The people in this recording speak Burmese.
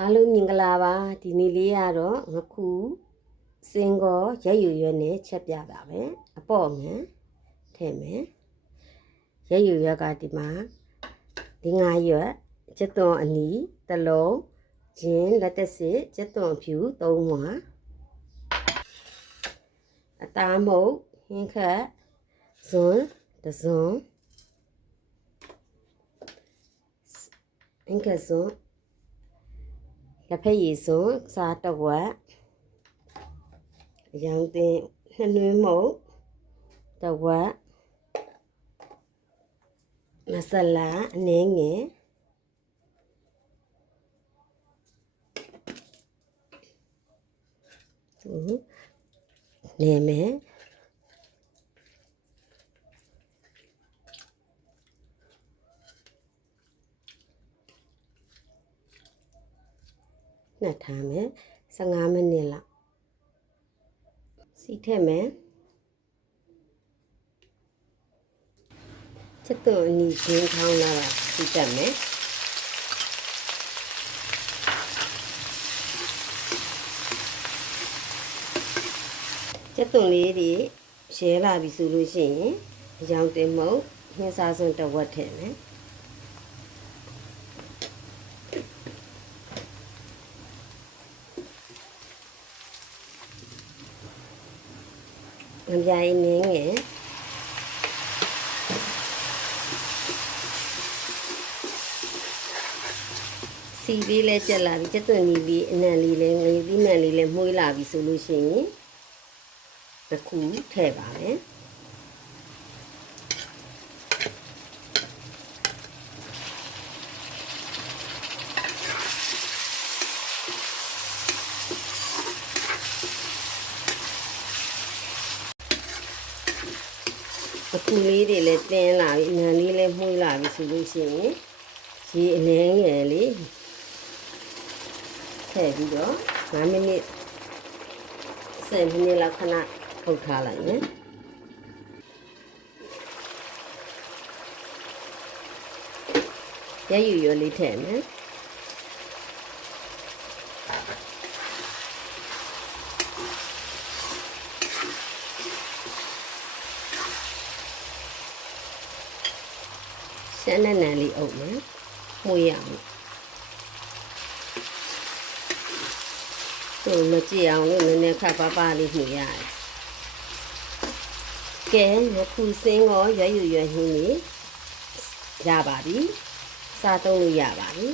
အားလုံးမင်္ဂလာပါဒီနေ့လေးကတော့ငခုစင်ကောရက်ရွယ်နဲ့ချက်ပြပါမယ်အပေါ့မယ်ထည့်မယ်ရက်ရွယ်ကဒီမှာဒီငါရွက်ကျက်သွန်အနီတစ်လုံးဂျင်းလက်တက်စစ်ကျက်သွန်ဖြူ3မွှာအသားမုတ်ဟင်းခတ်ဇွန်းတစ်ဇွန်းဟင်းခတ်ဇွန်းလက်ဖက်ရည်စွန်းစားတဝက်အရောင်တင်နှစ်နှွေးမုတ်တဝက်မဆလာအနည်းငယ်နေမယ်နှက်ထားမယ်15မိနစ်လောက်စီထည့်မယ်ချက်သွန်အနီဂျင်းထောင်းလာတာစီတက်မယ်ချက်သွန်လေးတွေရဲလာပြီဆိုလို့ရှိရင်အရောင်တင်မုတ်ဟင်းစားစွန်းတစ်ဝက်ထည့်မယ်ငပြိုင်နင်းငယ်စီလေးလဲကျက်လာပြီကျက်သွန်နီလေးအနံလေးလဲငရေသီးမှန်လေးလဲမှုေးလာပြီဆိုလို့ရှိရင်တစ်ခုထည့်ပါမယ်အခုလေးတွေလည်းတင်းလာပြီနံလေးလည်းမှုေးလာပြီဆိုလို့ရှိရင်ရေအနည်းငယ်လေးထည့်ပြီးတော့5မိနစ်10မိနစ်လောက်ခဏထုတ်ထားလိုက်မယ်ရက်ရွယ်လေးထည့်မယ်ရှမ်းနဲ့နံလေးအုပ်မယ်မှုရအောင်သူမကြည့်အောင်လို့နည်းနည်းခပ်ပါပါလေးမှုရတယ်ကဲခုစင်းရောရွယ်ဟင်းလေးရပါပြီစားသုံးလို့ရပါပြီ